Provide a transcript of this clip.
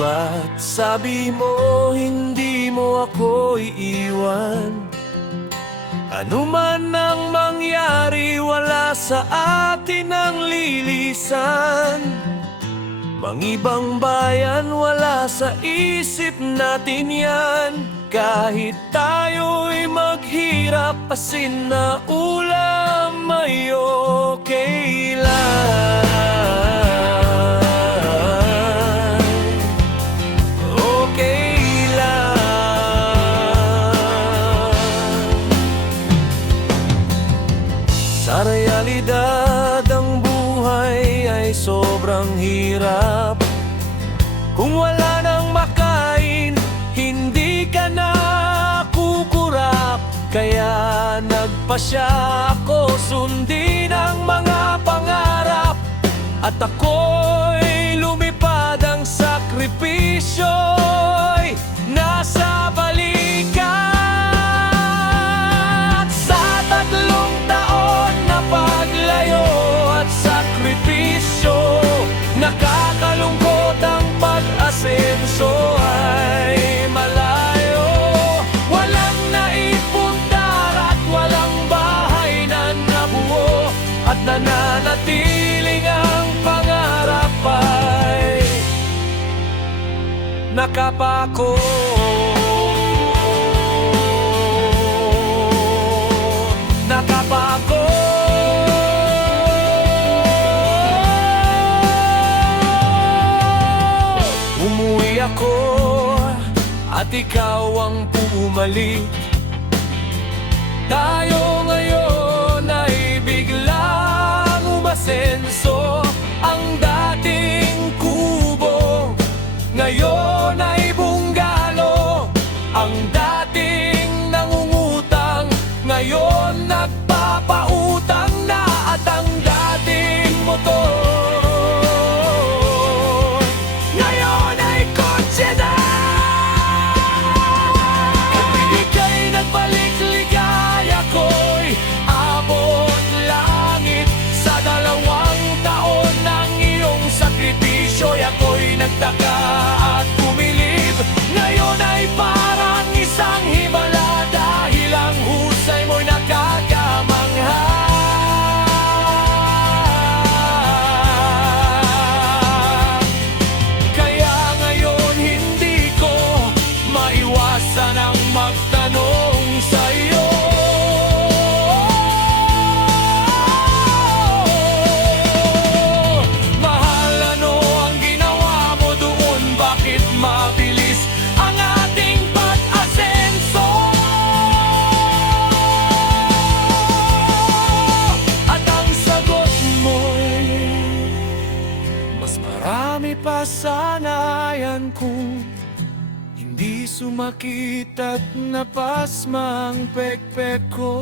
Ba't sabi mo hindi mo ako iiwan? Ano man ang mangyari, wala sa atin ang lilisan. Mangibang bayan, wala sa isip natin yan. Kahit tayo'y maghirap, asin na ulam ay okay lang. Sa realidad, ang buhay ay sobrang hirap. Kung wala nang makain, hindi ka na kukurap. Kaya nagpasya ako sundin ang mga pangarap. At ako'y lumipad, ang sakripisyo'y nasa balikat. Nakakalungkot ang pag-asenso ay malayo. Walang naipundar at walang bahay na nabuo. At nananatiling ang pangarap ay nakapako. Nakapako. Ako at ikaw ang pumalik. Tayo ngayon ay biglang umasenso. Ang dating kubo ngayon ay bunggalo. Ang dating nangungutang ngayon nagpapautang na. At ang dating motor nagtaka at pumilip. Ngayon ay parang isang himala, dahil ang husay mo'y nakakamangha. Kaya ngayon hindi ko maiwasan ang magtanong sa'yo. Mabilis ang ating pag-asenso. At ang sagot mo'y mas marami pa sana yan kung hindi sumakit at napasma ang pekpek ko.